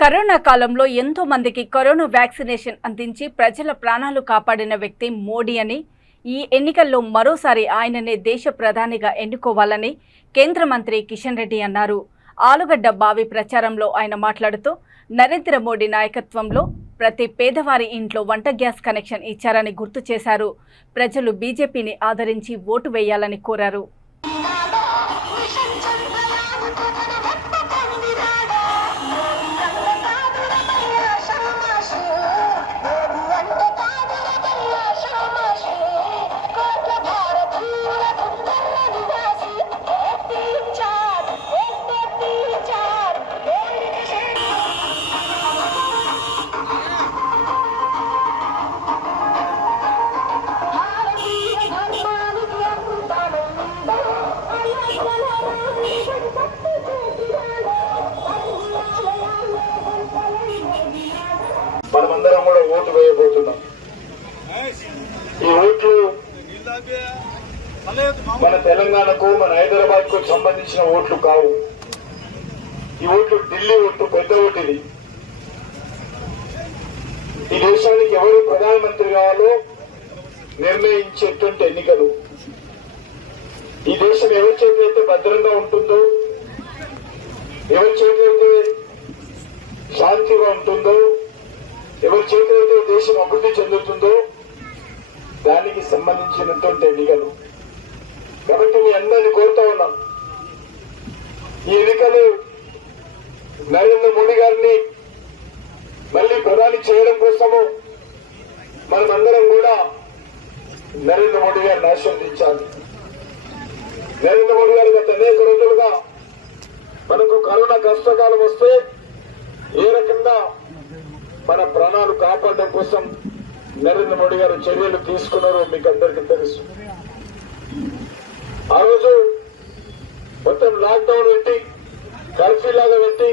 Corona కాలంలో ఎంతో మందికి కరోనా వ్యాక్సినేషన్ అందించి ప్రజల ప్రాణాలు కాపాడిన వ్యక్తి మోడీ అని, ఈ ఎన్నికల్లో మరోసారి ఆయననే దేశ ప్రధానిగా ఎన్నుకోవాలని కేంద్ర మంత్రి కిషన్ రెడ్డి అన్నారు. ఆలుగడ్డ బావి ప్రచారంలో ఆయన మాట్లాడుతూ నరేంద్ర మోడీ నాయకత్వంలో ప్రతి పేదవారి ఇంట్లో వంట గ్యాస్ కనెక్షన్ ఇచ్చారని గుర్తు చేశారు. ప్రజలు బీజేపీని ఆదరించి ఓటు వేయాలని కోరారు. మనమందరం కూడా ఓటు వేయబోతున్నాం. ఈ ఓట్లు మన తెలంగాణకు, మన హైదరాబాద్ కు సంబంధించిన ఓట్లు కావు. ఈ ఓట్లు ఢిల్లీ ఓట్లు, పెద్ద ఓటు. ఇది ఈ దేశానికి ఎవరు ప్రధానమంత్రి కావాలో నిర్ణయించేటువంటి ఎన్నికలు. ఈ దేశం ఎవరి చేతులైతే భద్రంగా ఉంటుందో, ఎవరి చేతులైతే శాంతిగా ఉంటుందో, ఎవరి చేతులైతే దేశం అభివృద్ధి చెందుతుందో దానికి సంబంధించినటువంటి ఎన్నికలు. కాబట్టి మీ అందరినీ కోరుతా ఉన్నాం, ఈ ఎన్నికలు నరేంద్ర మోడీ గారిని మళ్ళీ ప్రధాని చేయడం కోసము మనమందరం కూడా నరేంద్ర మోడీ గారిని ఆశీర్వదించాలి. నరేంద్ర మోడీ గారు గత అనేక రోజులుగా మనకు కరోనా కష్టకాలం వస్తే ఏ రకంగా మన ప్రాణాలు కాపాడడం కోసం నరేంద్ర మోడీ గారు చర్యలు తీసుకున్నారో మీకు అందరికీ తెలుసు. ఆ రోజు మొత్తం లాక్డౌన్ పెట్టి, కర్ఫ్యూ లాగా పెట్టి